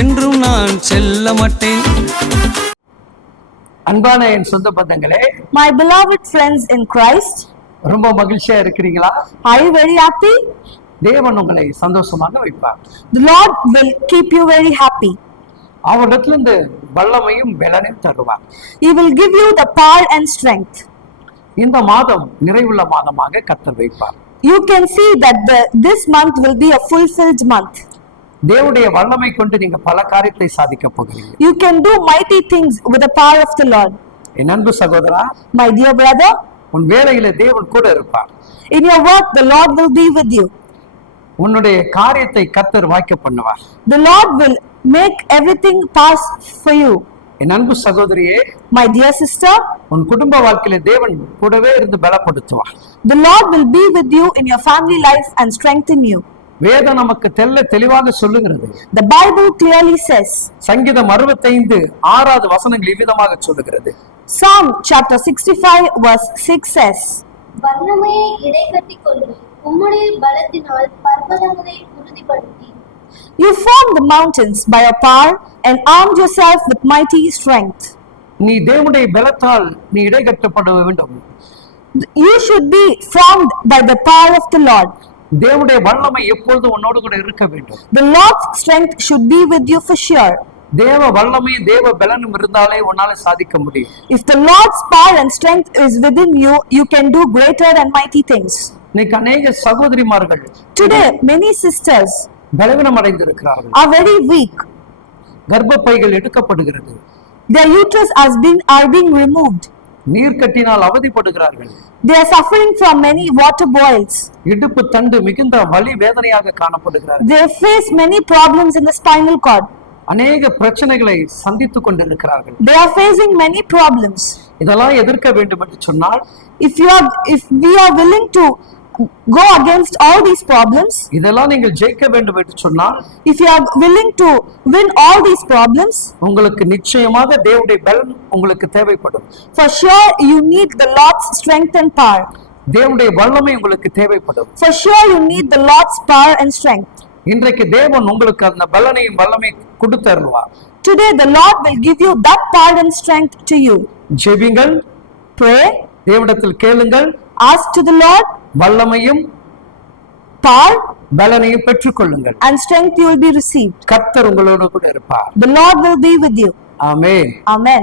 என்றும் நான் செல்ல மாட்டேன். அன்பான என் சொந்த பந்தங்களே, my beloved friends in Christ, ரொம்ப மகிழ்ச்சியா இருக்கிறீங்களா? are you very happy? தேவன் உங்களை சந்தோஷமாக வைப்பார். The Lord will keep you very happy. அவரிடத்திலிருந்து வல்லமையும் பலனையும் தருவார். He will give you the power and strength. இந்த மாதம் நிறைவுள்ள மாதமாக கர்த்தர் வைப்பார். You can see that this month will be a fulfilled month. தேவனுடைய வல்லமை கொண்டு நீங்க பல காரியத்தை சாதிக்க போகிறீங்க. You can do mighty things with the power of the Lord. என் அன்பு சகோதரா, my dear brother, உன் வேலையில தேவன் கூட இருப்பார். in your work the Lord will be with you. உன்னுடைய காரியத்தை கர்த்தர் வாய்க்க பண்ணுவார். The Lord will make everything pass for you. என் அன்பு சகோதரியே, my dear sister, உன் குடும்ப வாழ்க்கையில தேவன் கூடவே இருந்து பலப்படுத்துவார். The Lord will be with you in your family life and strengthen you. வேதம் நமக்கு தெளிவாக சொல்லுகிறது. The Bible clearly says. சங்கீதம் 65:6 வசனங்கள் இவ்விதமாக சொல்லுகிறது. Psalm chapter 65 verse 6 says. வல்லமையை இடைக்கட்டிக்கொண்டு உம்முடைய பலத்தினால் பர்வதங்களை உறுதிப்படுத்தி. You formed the mountains by your power and armed yourself with mighty strength. நீ தேவனுடைய பலத்தால் நீ இடைக்கட்டப்பட வேண்டும். You should be formed by the power of the Lord. தேவனுடைய வல்லமை எப்பொழுதும் உன்னோடு கூட இருக்க வேண்டும். The Lord's strength should be with you for sure. தேவ வல்லமை தேவ பலனும் இருந்தாலே உன்னால சாதிக்க முடியும். If the Lord's power and strength is within you, you can do greater and mighty things. இன்னைக்கு अनेक சகோதரிமார்கள் Today many sisters பலவீனம் அடைந்திருக்கிறார்கள். are very weak. கர்ப்பப்பைகள் எடுக்கப்படுகிறது. Their uterus are being removed. நீர்க்கட்டினால் அவதிப்படுகிறார்கள். They are suffering from many water boils. இடுப்பு தண்டு மிகுந்த வலி வேதனையாக காணப்படுகிறார்கள். They face many problems in the spinal cord. அநேக பிரச்சனைகளை சந்தித்துக் கொண்டிருக்கிறார்கள். They are facing many problems. இதெல்லாம் எதிர்க்க வேண்டும் என்று சொன்னால், if we are willing to go against all these problems, இதெல்லாம் நீங்கள் ஜெயிக்க வேண்டும் என்று சொன்னால், if you are willing to win all these problems, உங்களுக்கு நிச்சயமாக தேவனுடைய பலன் உங்களுக்கு தேவைப்படும். for sure you need the Lord's strength and power. தேவனுடைய வல்லமை உங்களுக்கு தேவைப்படும். For sure you need the Lord's power and strength. இன்றைக்கு தேவன் உங்களுக்கு அந்த பலனையும் வல்லமை கொடுத்து அருள்வார். Today the Lord will give you that power and strength to you. ஜெபிங்கள், Pray, தேவனிடத்தில் கேளுங்கள், ask to the Lord, வல்லமையும் power பலனையும் பெற்றுக்கொள்ளுங்கள். and strength you will be received. கர்த்தர் உங்களோடு கூட இருப்பார். The Lord will be with you. Amen. Amen.